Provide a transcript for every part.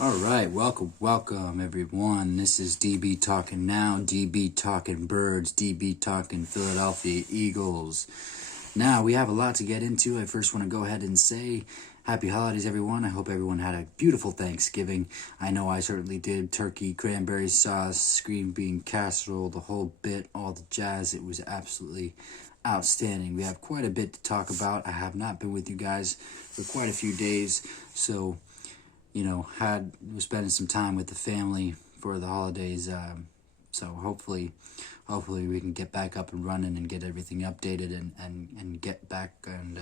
All right, welcome everyone. This is DB Talkin Now, DB Talkin Birds, DB Talkin Philadelphia Eagles. Now, we have a lot to get into. I first want to go ahead and say happy holidays, everyone. I hope everyone had a beautiful Thanksgiving. I know I certainly did. Turkey, cranberry sauce, green bean casserole, the whole bit, all the jazz. It was absolutely outstanding. We have quite a bit to talk about. I have not been with you guys for quite a few days, so was spending some time with the family for the holidays. So hopefully we can get back up and running and get everything updated and get back and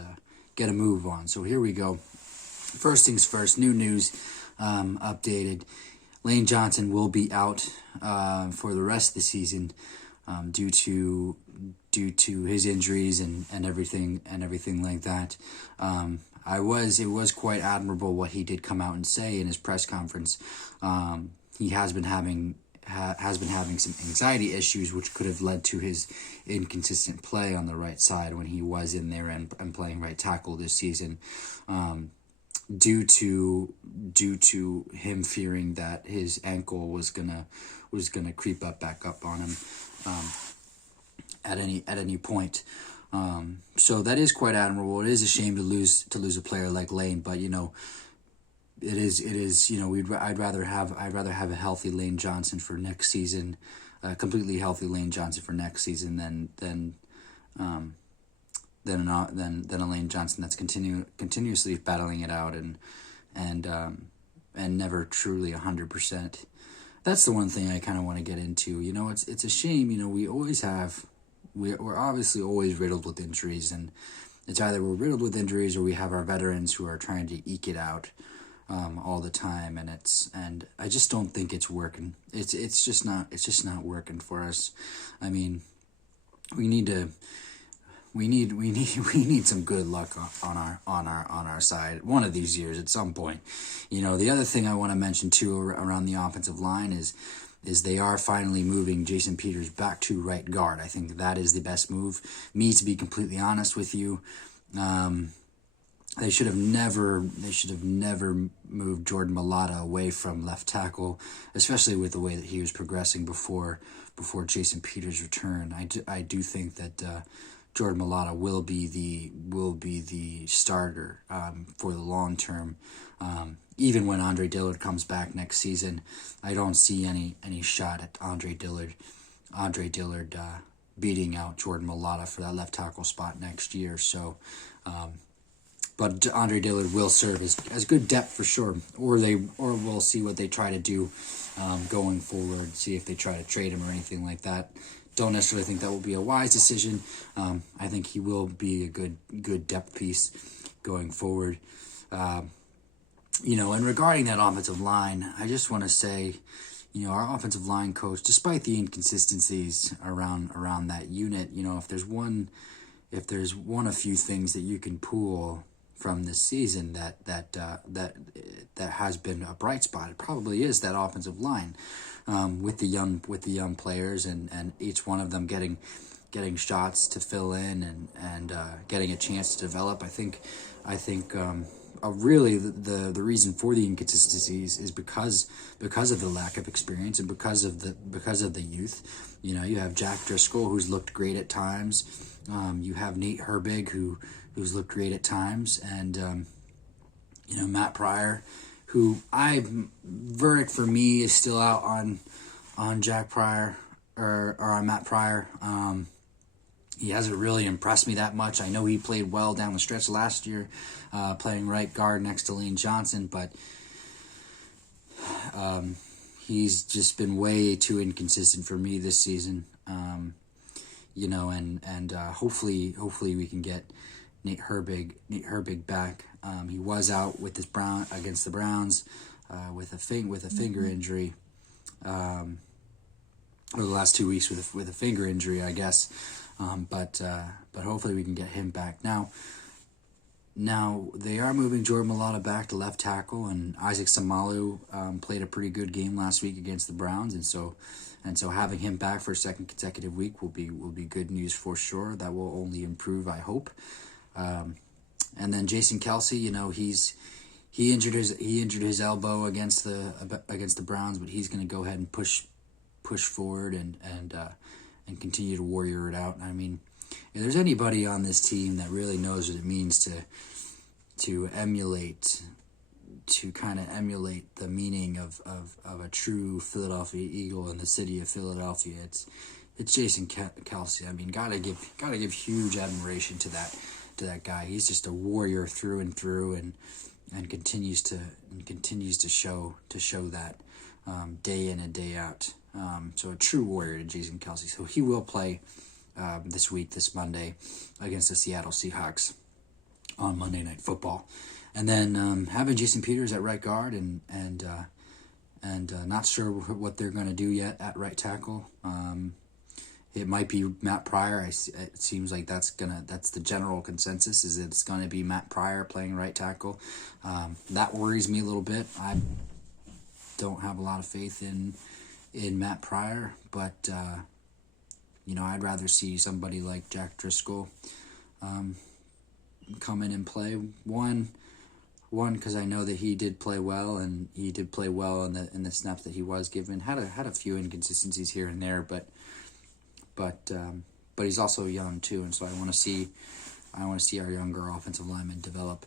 get a move on. So here we go. First things first, new news, updated. Lane Johnson will be out for the rest of the season due to his injuries and everything like that. It was quite admirable what he did come out and say in his press conference. He has been having some anxiety issues, which could have led to his inconsistent play on the right side when he was in there and playing right tackle this season, due to him fearing that his ankle was gonna creep back up on him at any point. So that is quite admirable. It is a shame to lose a player like Lane, but it is I'd rather have a healthy Lane Johnson for next season, completely healthy Lane Johnson for next season than a Lane Johnson that's continuously battling it out and never truly 100%. That's the one thing I kind of want to get into. It's a shame. We're obviously always riddled with injuries, and it's either we're riddled with injuries or we have our veterans who are trying to eke it out all the time, and I just don't think it's working. It's just not working for us. I mean, we need some good luck on our side one of these years at some point. The other thing I want to mention too around the offensive line is they are finally moving Jason Peters back to right guard. I think that is the best move. Me, to be completely honest with you, they should have never moved Jordan Milana away from left tackle, especially with the way that he was progressing before Jason Peters' return. I do think that Jordan Milana will be the starter for the long term. Even when Andre Dillard comes back next season, I don't see any shot at Andre Dillard beating out Jordan Milana for that left tackle spot next year. So, but Andre Dillard will serve as good depth for sure. Or we'll see what they try to do going forward. See if they try to trade him or anything like that. Don't necessarily think that will be a wise decision. I think he will be a good depth piece going forward. And regarding that offensive line, I just want to say, our offensive line coach, despite the inconsistencies around that unit, if there's one of few things that you can pull from this season that has been a bright spot, it probably is that offensive line, with the young players and each one of them getting shots to fill in and getting a chance to develop. I think really the reason for the inconsistencies is because of the lack of experience and because of the youth. You have Jack Driscoll, who's looked great at times. You have Nate Herbig, who's looked great at times, and Matt Pryor, who verdict for me is still out on Jack Pryor or on Matt Pryor. He hasn't really impressed me that much. I know he played well down the stretch last year, playing right guard next to Lane Johnson, but he's just been way too inconsistent for me this season. And hopefully we can get Nate Herbig back. He was out with against the Browns with a finger injury. Over the last 2 weeks with a finger injury, I guess. But hopefully we can get him back. Now they are moving Jordan Milana back to left tackle, and Isaac Samalu played a pretty good game last week against the Browns, and so having him back for a second consecutive week will be good news for sure. That will only improve, I hope. And then Jason Kelsey, he injured his elbow against the Browns, but he's going to go ahead and push forward and continue to warrior it out. I mean, if there's anybody on this team that really knows what it means to kind of emulate the meaning of a true Philadelphia Eagle in the city of Philadelphia, it's Jason Kelce. I mean, gotta give huge admiration to that guy. He's just a warrior through and through, and continues to show that day in and day out. So a true warrior to Jason Kelce. So he will play this Monday against the Seattle Seahawks on Monday Night Football. And then having Jason Peters at right guard and not sure what they're going to do yet at right tackle. It might be Matt Pryor. It seems like that's the general consensus, is that it's going to be Matt Pryor playing right tackle. That worries me a little bit. I don't have a lot of faith in Matt Pryor, but I'd rather see somebody like Jack Driscoll come in and play. One, because I know that he did play well, and he did play well in the snaps that he was given. Had a few inconsistencies here and there, but he's also young too, and so I want to see our younger offensive linemen develop.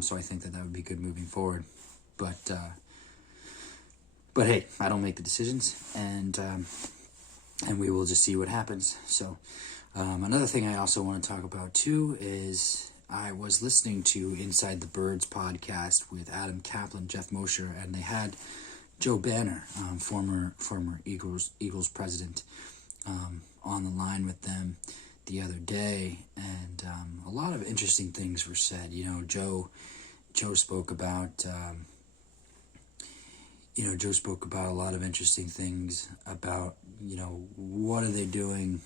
So I think that would be good moving forward. But hey, I don't make the decisions, and we will just see what happens. So another thing I also want to talk about too is I was listening to Inside the Birds podcast with Adam Caplan, Geoff Moesher, and they had Joe Banner, former Eagles president, on the line with them the other day, and a lot of interesting things were said. Joe spoke about a lot of interesting things about what are they doing,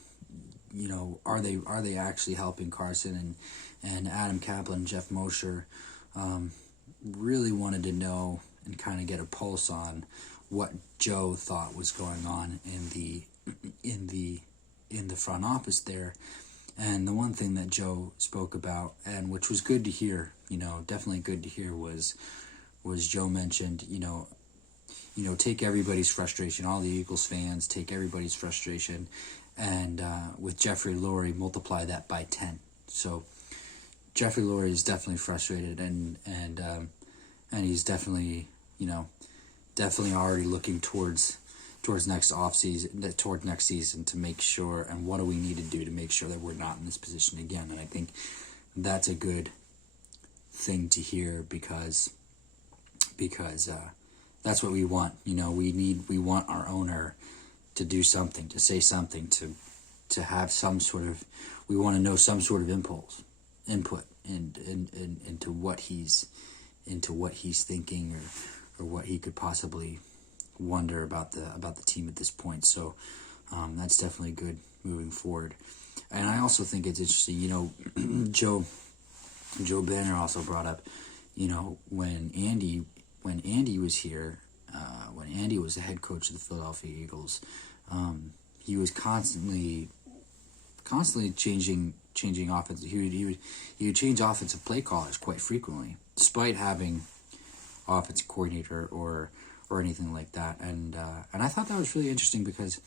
are they actually helping Carson, and Adam Caplan, Geoff Moesher, really wanted to know and kind of get a pulse on what Joe thought was going on in the front office there. And the one thing that Joe spoke about, and which was good to hear, definitely good to hear, was Joe mentioned, take everybody's frustration, all the Eagles fans, take everybody's frustration, and with Jeffrey Lurie, multiply that by 10. So Jeffrey Lurie is definitely frustrated, and he's definitely already looking towards next season to make sure, and what do we need to do to make sure that we're not in this position again. And I think that's a good thing to hear, because that's what we want. We want our owner to do something, to say something, to have some sort of, we want to know some sort of input into what he's thinking, or what he could possibly wonder about the team at this point. So that's definitely good moving forward. And I also think it's interesting, Joe Banner also brought up, when Andy was here, when Andy was the head coach of the Philadelphia Eagles, he was constantly changing offense. He would change offensive play callers quite frequently, despite having offensive coordinator or anything like that. And I thought that was really interesting because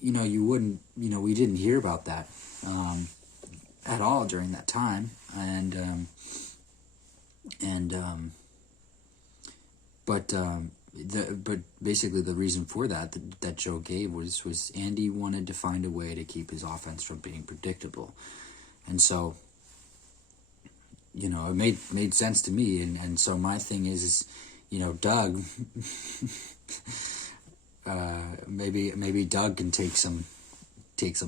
you wouldn't, we didn't hear about that at all during that time, but basically the reason for that Joe gave was Andy wanted to find a way to keep his offense from being predictable, and so it made sense to me, and so my thing is Doug, maybe Doug can take some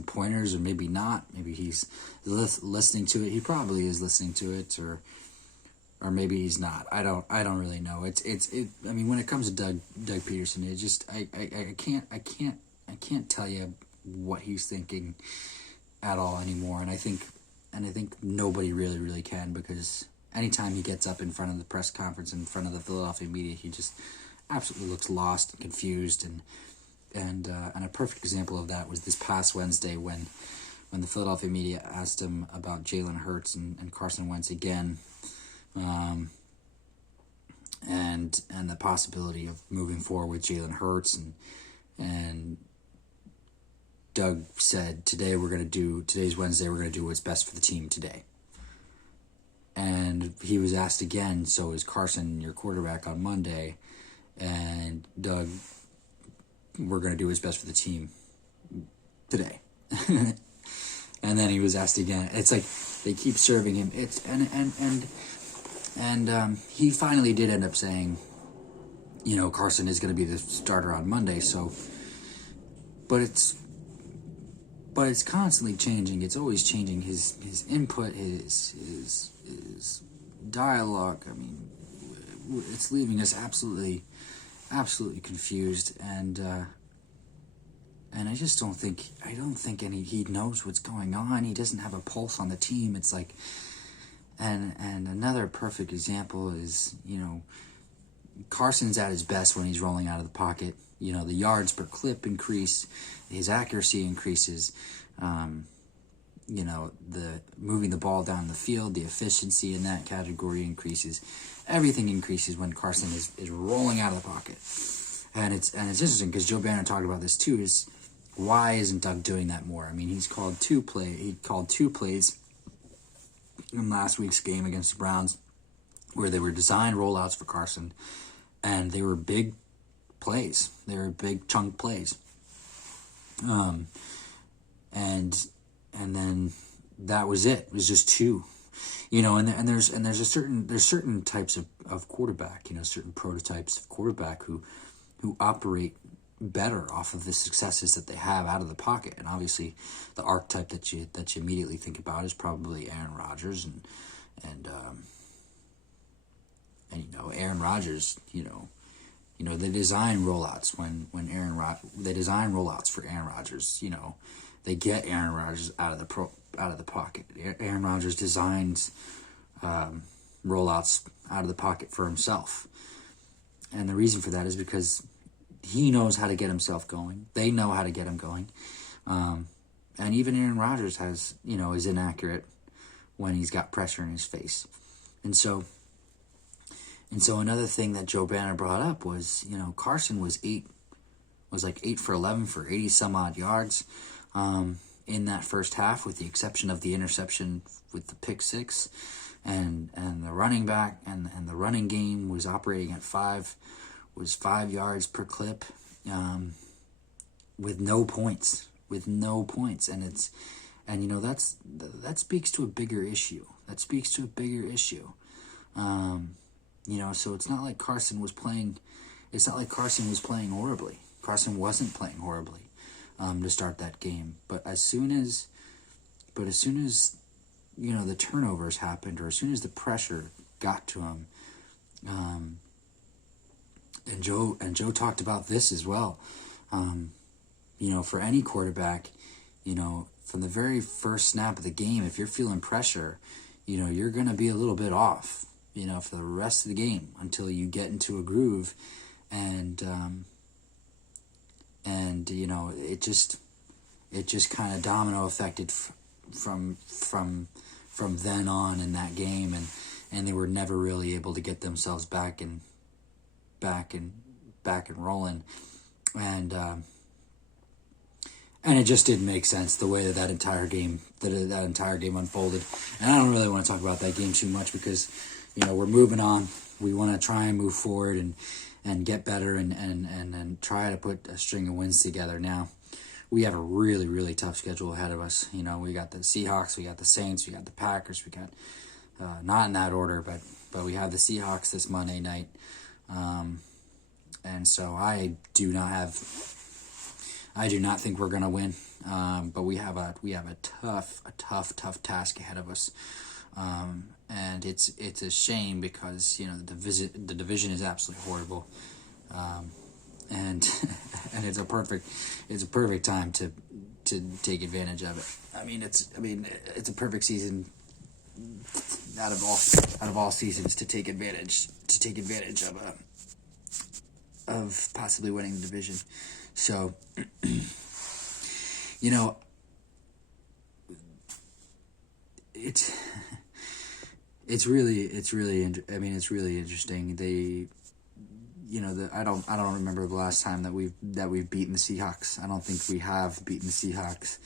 pointers, or maybe not. Maybe he's listening to it. He probably is listening to it, or maybe he's not. I don't really know. I mean, when it comes to Doug Peterson, it just I can't tell you what he's thinking at all anymore. And I think nobody really can, because anytime he gets up in front of the press conference, in front of the Philadelphia media, he just absolutely looks lost and confused. And a perfect example of that was this past Wednesday when when the Philadelphia media asked him about Jalen Hurts and Carson Wentz again, and the possibility of moving forward with Jalen Hurts, and Doug said, today's Wednesday, we're going to do what's best for the team today. And he was asked again, so is Carson your quarterback on Monday? And Doug, we're going to do what's best for the team today. And then he was asked again. It's like they keep serving him. And he finally did end up saying, Carson is going to be the starter on Monday. So, but it's constantly changing. It's always changing. His input, his dialogue. I mean, it's leaving us absolutely confused. And I just don't think he knows what's going on. He doesn't have a pulse on the team. It's like, and another perfect example is, Carson's at his best when he's rolling out of the pocket. The yards per clip increase, his accuracy increases, the moving the ball down the field, the efficiency in that category increases. Everything increases when Carson is rolling out of the pocket. And it's interesting because Joe Banner talked about this too, is why isn't Doug doing that more? I mean, he called two plays in last week's game against the Browns where they were designed rollouts for Carson, and they were big plays. They were big chunk plays. And then that was it. It was just two. And there's certain types of quarterback, certain prototypes of quarterback who operate better off of the successes that they have out of the pocket. And obviously the archetype that you immediately think about is probably Aaron Rodgers and Aaron Rodgers, they design rollouts they design rollouts for Aaron Rodgers. They get Aaron Rodgers out of the pocket. Aaron Rodgers designs rollouts out of the pocket for himself, and the reason for that is because he knows how to get himself going. They know how to get him going, and even Aaron Rodgers is inaccurate when he's got pressure in his face, and so another thing that Joe Banner brought up was, Carson was 8 for 11 for 80 some odd yards in that first half, with the exception of the interception with the pick six, and the running back and the running game was operating at 5 yards per clip, with no points, and that speaks to a bigger issue. So it's not like Carson was playing. It's not like Carson was playing horribly. Carson wasn't playing horribly to start that game. But as soon as the turnovers happened, or as soon as the pressure got to him, and Joe talked about this as well. For any quarterback, from the very first snap of the game, if you're feeling pressure, you're gonna be a little bit off. For the rest of the game until you get into a groove, and it just kind of domino affected from then on in that game, and they were never really able to get themselves back and rolling, and it just didn't make sense the way that entire game unfolded. And I don't really want to talk about that game too much because we're moving on. We want to try and move forward and get better and try to put a string of wins together. Now, we have a really, really tough schedule ahead of us. We got the Seahawks, we got the Saints, we got the Packers, we got, not in that order, but we have the Seahawks this Monday night. And so I do not think we're going to win. But we have a tough task ahead of us. And it's a shame because the division is absolutely horrible, and and it's a perfect time to take advantage of it. I mean it's a perfect season out of all seasons to take advantage of possibly winning the division. So it's really I mean, it's really interesting. They, I don't remember the last time that we've beaten the Seahawks. I don't think we have beaten the Seahawks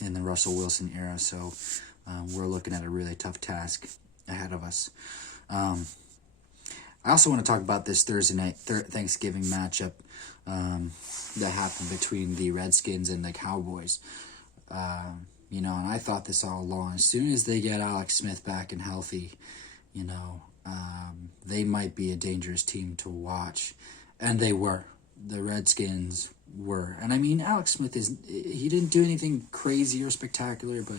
in the Russell Wilson era. So we're looking at a really tough task ahead of us. I also want to talk about this Thursday night Thanksgiving matchup that happened between the Redskins and the Cowboys. And I thought this all along. As soon as they get Alex Smith back and healthy, they might be a dangerous team to watch. And they were. The Redskins were. And I mean, Alex Smith he didn't do anything crazy or spectacular, but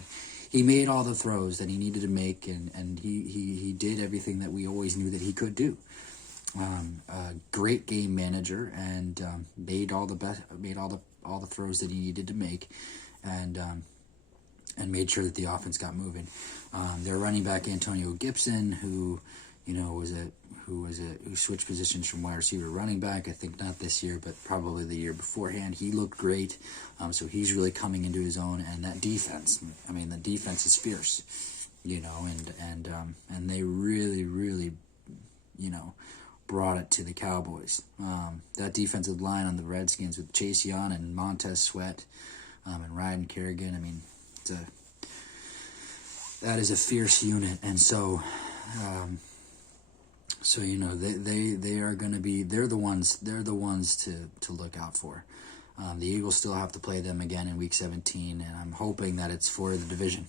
he made all the throws that he needed to make, and he did everything that we always knew that he could do. A great game manager, and made all the throws that he needed to make, and made sure that the offense got moving. Their running back Antonio Gibson, who switched positions from wide receiver to running back. I think not this year, but probably the year beforehand. He looked great. So he's really coming into his own. And that defense, I mean, the defense is fierce, and they really, really, brought it to the Cowboys. That defensive line on the Redskins with Chase Young and Montez Sweat, and Ryan Kerrigan, I mean, that is a fierce unit. And so, they are going to be, they're the ones to look out for. The Eagles still have to play them again in Week 17, and I'm hoping that it's for the division,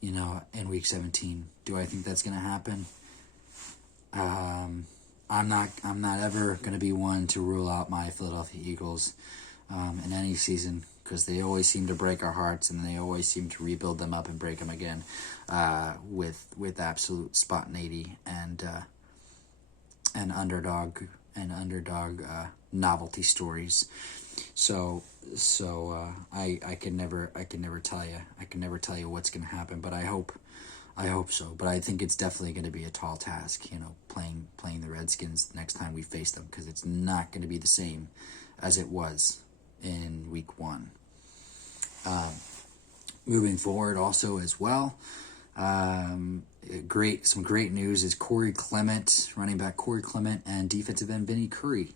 in Week 17. Do I think that's going to happen? I'm not ever going to be one to rule out my Philadelphia Eagles in any season, because they always seem to break our hearts, and they always seem to rebuild them up and break them again with absolute spontaneity and underdog novelty stories. So I can never tell you what's going to happen, but I hope so. But I think it's definitely going to be a tall task, playing the Redskins next time we face them, because it's not going to be the same as it was in Week 1. Moving forward also as well, some great news is running back Corey Clement and defensive end Vinny Curry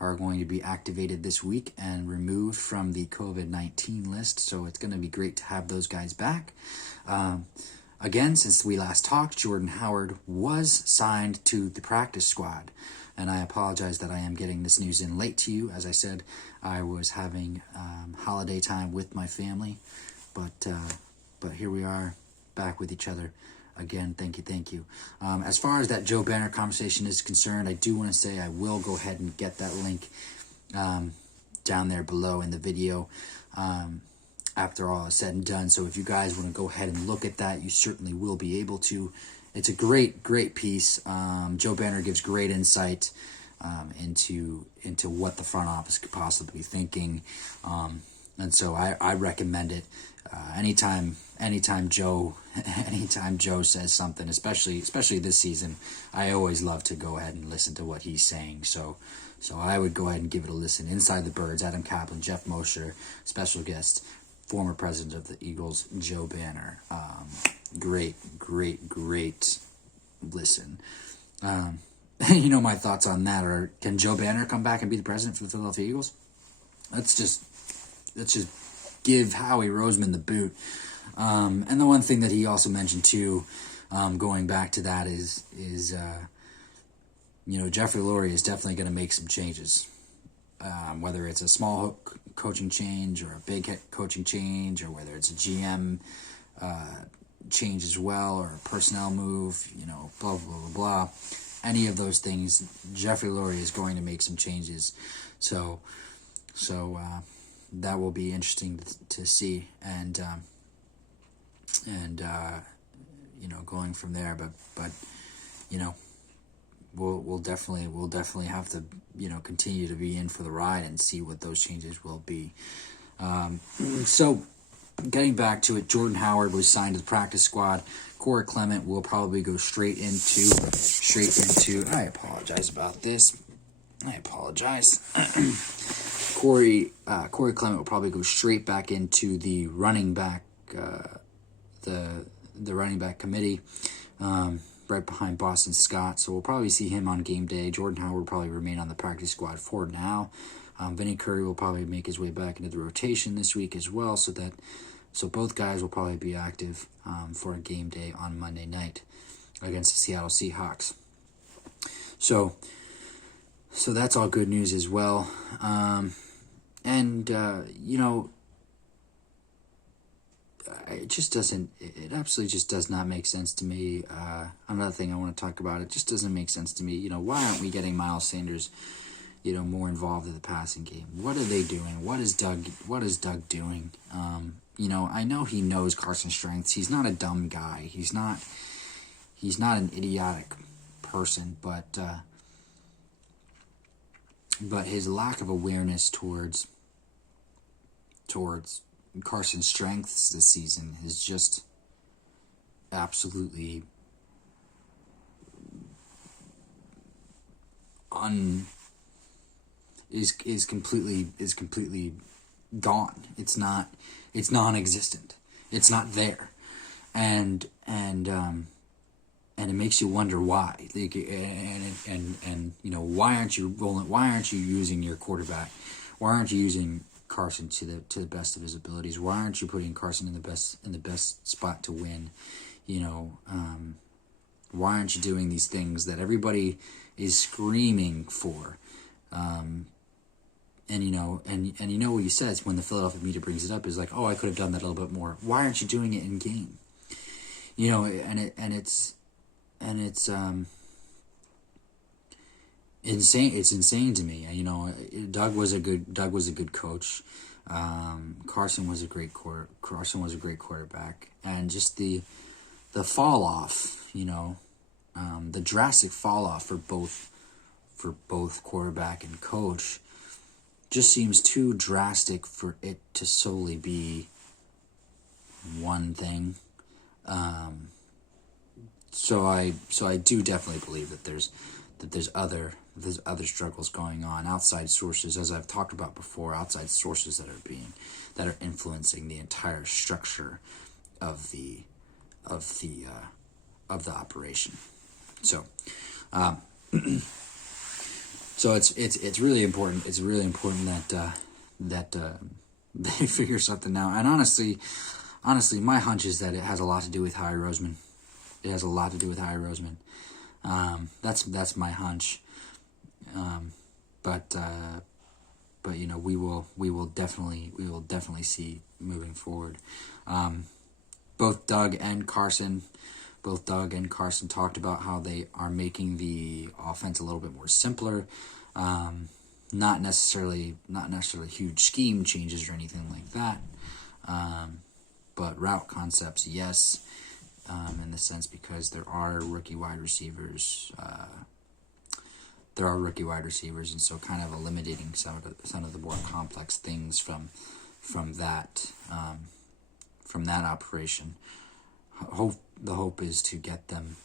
are going to be activated this week and removed from the COVID-19 list. So it's going to be great to have those guys back. Again, since we last talked, Jordan Howard was signed to the practice squad. And I apologize that I am getting this news in late to you. As I said, I was having holiday time with my family. But here we are, back with each other again. Thank you. As far as that Joe Banner conversation is concerned, I do want to say I will go ahead and get that link down there below in the video after all is said and done. So if you guys want to go ahead and look at that, you certainly will be able to. It's a great piece. Joe Banner gives great insight into what the front office could possibly be thinking, and so I recommend it. Anytime Joe says something, especially this season, I always love to go ahead and listen to what he's saying. So I would go ahead and give it a listen. Inside the Birds, Adam Caplan, Geoff Moesher, special guest, former president of the Eagles, Joe Banner. Great listen. My thoughts on that are: can Joe Banner come back and be the president for the Philadelphia Eagles? Let's just give Howie Roseman the boot. And the one thing that he also mentioned too, going back to that is Jeffrey Lurie is definitely going to make some changes. Whether it's a small coaching change or a big coaching change, or whether it's a GM change as well, or a personnel move, blah, blah, blah, blah. Any of those things, Jeffrey Lurie is going to make some changes. So that will be interesting to see, and going from there. But we'll definitely have to continue to be in for the ride and see what those changes will be. So getting back to it, Jordan Howard was signed to the practice squad. Corey Clement will probably go straight into. I apologize about this. Corey Clement will probably go straight back into the running back, the the running back committee, right behind Boston Scott. So we'll probably see him on game day. Jordan Howard will probably remain on the practice squad for now. Vinny Curry will probably make his way back into the rotation this week as well, so both guys will probably be active for a game day on Monday night against the Seattle Seahawks. So that's all good news as well. It absolutely just does not make sense to me. Another thing I want to talk about, it just doesn't make sense to me. Why aren't we getting Miles Sanders, more involved in the passing game? What are they doing? What is Doug doing? I know he knows Carson's strengths. He's not a dumb guy. He's not an idiotic person, but his lack of awareness towards Carson's strengths this season is just absolutely is completely gone. It's non-existent. It's not there, and it makes you wonder why. Why aren't you using your quarterback? Why aren't you using Carson to the best of his abilities? Why aren't you putting Carson in the best spot to win? Why aren't you doing these things that everybody is screaming for? And what he says when the Philadelphia media brings it up is like, oh, I could have done that a little bit more. Why aren't you doing it in game? It's insane. It's insane to me. Doug was a good coach. Carson was a great quarterback, and just the fall off. The drastic fall off for both quarterback and coach just seems too drastic for it to solely be one thing. So I do definitely believe that there's other struggles going on, outside sources, as I've talked about before, outside sources that are influencing the entire structure of the operation. So it's really important. It's really important that they figure something out. And honestly, my hunch is that it has a lot to do with Howie Roseman. It has a lot to do with Howie Roseman. That's my hunch. But we will definitely see moving forward. Both Doug and Carson talked about how they are making the offense a little bit more simpler. Not necessarily huge scheme changes or anything like that. But route concepts, yes. In the sense, because there are rookie wide receivers, and so kind of eliminating some of the more complex things from that operation. The hope is to get them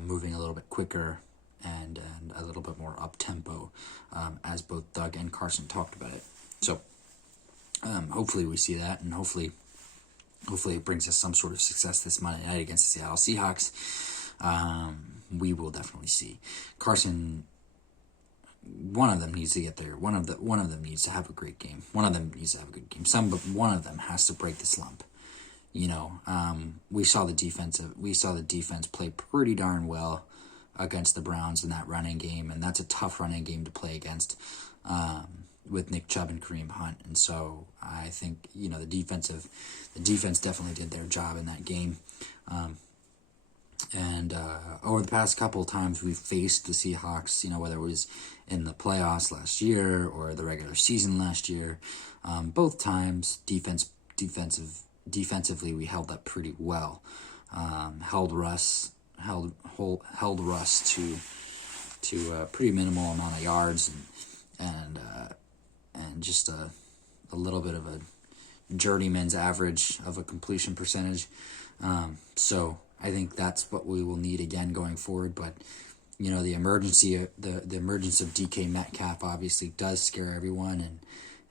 moving a little bit quicker and a little bit more up tempo, as both Doug and Carson talked about it. So hopefully we see that, and hopefully it brings us some sort of success this Monday night against the Seattle Seahawks. We will definitely see Carson. One of them needs to get there. One of them needs to have a great game. One of them needs to have a good game. But one of them has to break the slump. We saw the defense play pretty darn well against the Browns in that running game, and that's a tough running game to play against. With Nick Chubb and Kareem Hunt, and so I think the defense definitely did their job in that game. And over the past couple of times we've faced the Seahawks, whether it was in the playoffs last year or the regular season last year, both times defensively we held up pretty well. Held Russ to a pretty minimal amount of yards and just a little bit of a journeyman's average of a completion percentage. So I think that's what we will need again going forward. But the emergence of DK Metcalf obviously does scare everyone.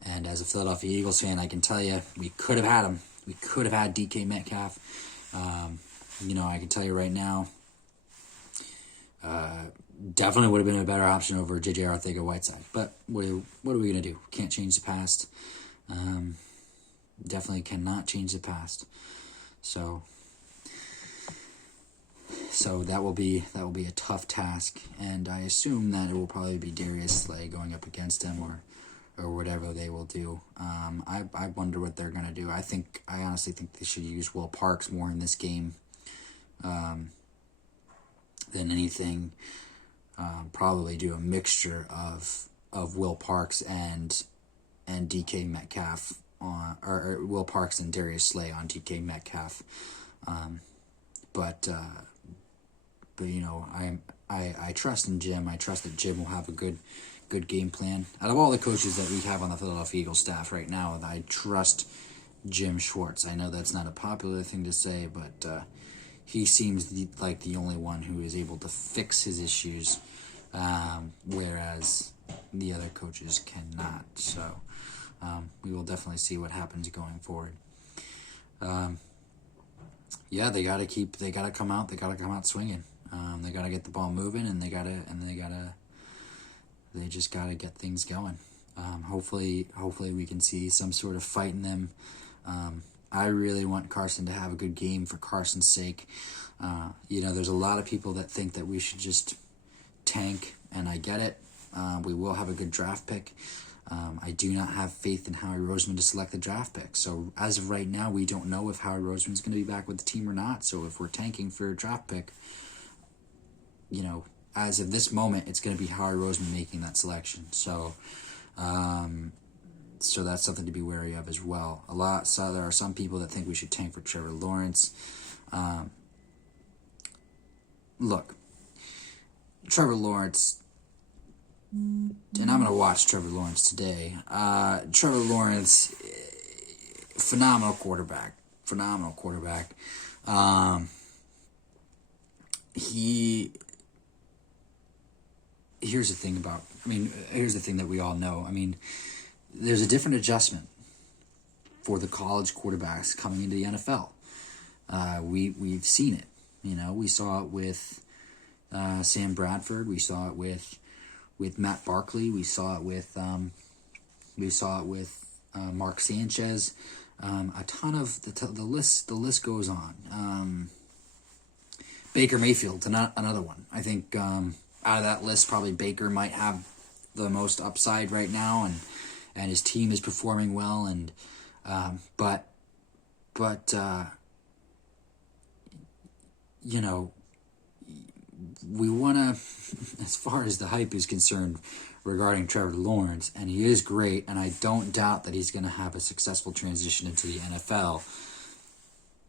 And as a Philadelphia Eagles fan, I can tell you we could have had him. We could have had DK Metcalf. I can tell you right now, definitely would have been a better option over J.J. Arthur-Whiteside. But what are we going to do? Can't change the past. Definitely cannot change the past. So that will be a tough task, and I assume that it will probably be Darius Slay going up against him, or whatever they will do. I wonder what they're gonna do. I honestly think they should use Will Parks more in this game than anything. Probably do a mixture of Will Parks and DK Metcalf or Will Parks and Darius Slay on DK Metcalf. But I trust in Jim. I trust that Jim will have a good game plan. Out of all the coaches that we have on the Philadelphia Eagles staff right now, I trust Jim Schwartz. I know that's not a popular thing to say, but he seems like the only one who is able to fix his issues, whereas the other coaches cannot. So we will definitely see what happens going forward. They gotta come out swinging. They gotta get the ball moving, and they just gotta get things going. Hopefully we can see some sort of fight in them. I really want Carson to have a good game for Carson's sake. There's a lot of people that think that we should just tank, and I get it. We will have a good draft pick. I do not have faith in Howie Roseman to select the draft pick. So as of right now, we don't know if Howie Roseman's going to be back with the team or not. So if we're tanking for a draft pick, as of this moment, it's going to be Howie Roseman making that selection. So that's something to be wary of as well. There are some people that think we should tank for Trevor Lawrence. Look, Trevor Lawrence, and I'm going to watch Trevor Lawrence today. Trevor Lawrence, phenomenal quarterback. Here's the thing that we all know. There's a different adjustment for the college quarterbacks coming into the NFL. We've seen it. We saw it with Sam Bradford. We saw it with Matt Barkley. We saw it with Mark Sanchez. A ton of the list goes on. Baker Mayfield, another one. I think out of that list, probably Baker might have the most upside right now, and his team is performing well. And we want to, as far as the hype is concerned regarding Trevor Lawrence, and he is great, and I don't doubt that he's going to have a successful transition into the NFL,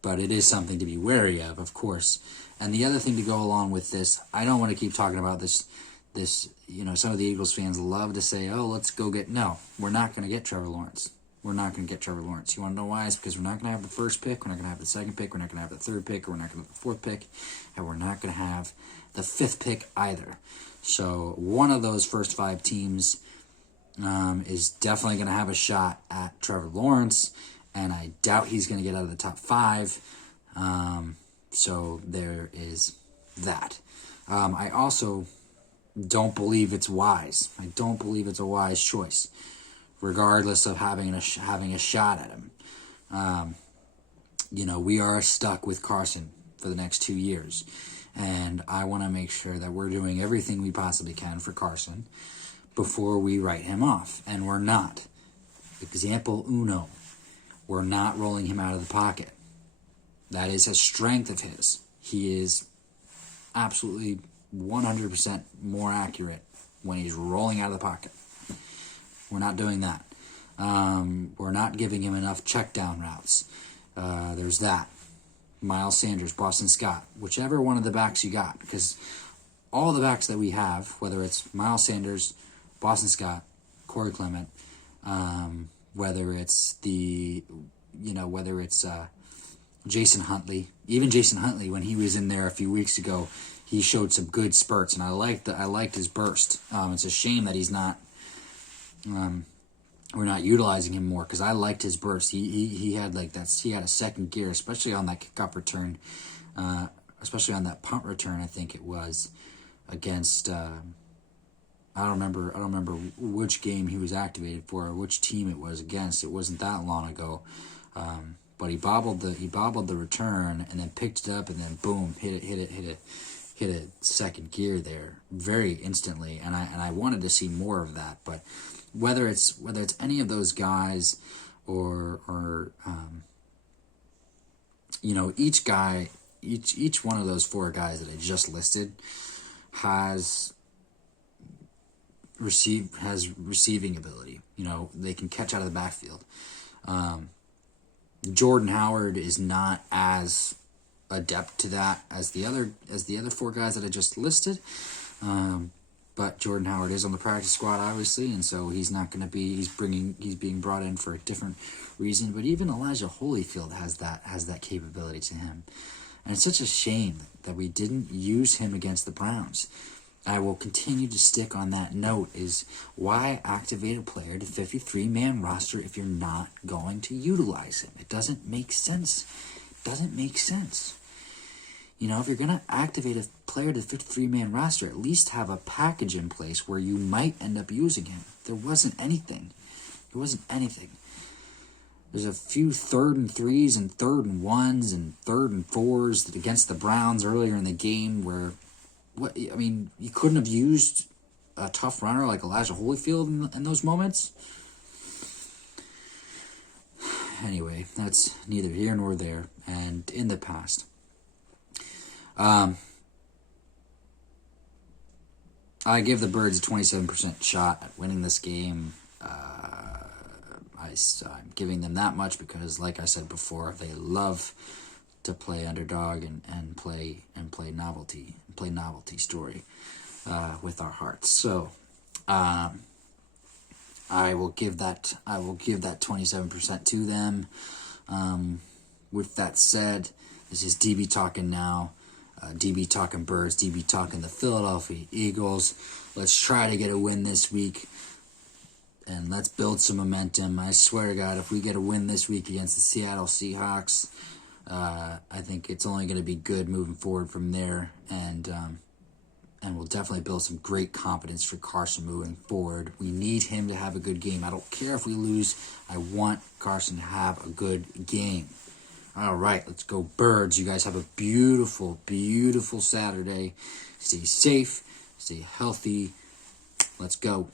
but it is something to be wary of course. And the other thing to go along with this, I don't want to keep talking about this, some of the Eagles fans love to say, oh, let's go get, no, we're not going to get Trevor Lawrence. We're not going to get Trevor Lawrence. You want to know why? It's because we're not going to have the first pick, we're not going to have the second pick, we're not going to have the third pick, or we're not going to have the fourth pick, and we're not going to have the fifth pick either. So one of those first five teams is definitely going to have a shot at Trevor Lawrence, and I doubt he's going to get out of the top five. So there is that. I also don't believe it's wise. I don't believe it's a wise choice, regardless of having a shot at him. We are stuck with Carson for the next 2 years, and I want to make sure that we're doing everything we possibly can for Carson before we write him off, and we're not. Example uno, we're not rolling him out of the pocket. That is a strength of his. He is absolutely 100% more accurate when he's rolling out of the pocket. We're not doing that. We're not giving him enough check down routes. There's that. Miles Sanders, Boston Scott, whichever one of the backs you got, because all the backs that we have, whether it's Miles Sanders, Boston Scott, Corey Clement, whether it's Jason Huntley, even Jason Huntley, when he was in there a few weeks ago, he showed some good spurts, and I liked his burst. It's a shame that he's not we're not utilizing him more, because I liked his burst. He had like that. He had a second gear, especially on that kickoff return, especially on that punt return. I think it was against. I don't remember which game he was activated for or which team it was against. It wasn't that long ago, but he bobbled the return and then picked it up and then boom, hit a second gear there very instantly. And I wanted to see more of that. But whether it's any of those guys or each one of those four guys that I just listed has receiving ability. They can catch out of the backfield. Jordan Howard is not as adept to that as the other four guys that I just listed. But Jordan Howard is on the practice squad, obviously, and so he's not going to be. He's being brought in for a different reason. But even Elijah Holyfield has that capability to him, and it's such a shame that we didn't use him against the Browns. I will continue to stick on that note, is why activate a player to 53-man roster if you're not going to utilize him? It doesn't make sense. If you're going to activate a player to 53-man roster, at least have a package in place where you might end up using him. There wasn't anything. There's a few 3rd and 3s and 3rd and 1s and 3rd and 4s against the Browns earlier in the game where you couldn't have used a tough runner like Elijah Holyfield in those moments. Anyway, that's neither here nor there. And in the past, I give the Birds a 27% shot at winning this game. I'm giving them that much because, like I said before, they love to play underdog and play novelty story with our hearts. So I will give that 27% to them. With that said, this is DB Talking Now, DB Talking Birds, DB Talking the Philadelphia Eagles. Let's try to get a win this week, and let's build some momentum. I swear to God, if we get a win this week against the Seattle Seahawks, I think it's only going to be good moving forward from there, and we'll definitely build some great confidence for Carson moving forward. We need him to have a good game. I don't care if we lose. I want Carson to have a good game. All right, let's go Birds. You guys have a beautiful, beautiful Saturday. Stay safe, stay healthy. Let's go.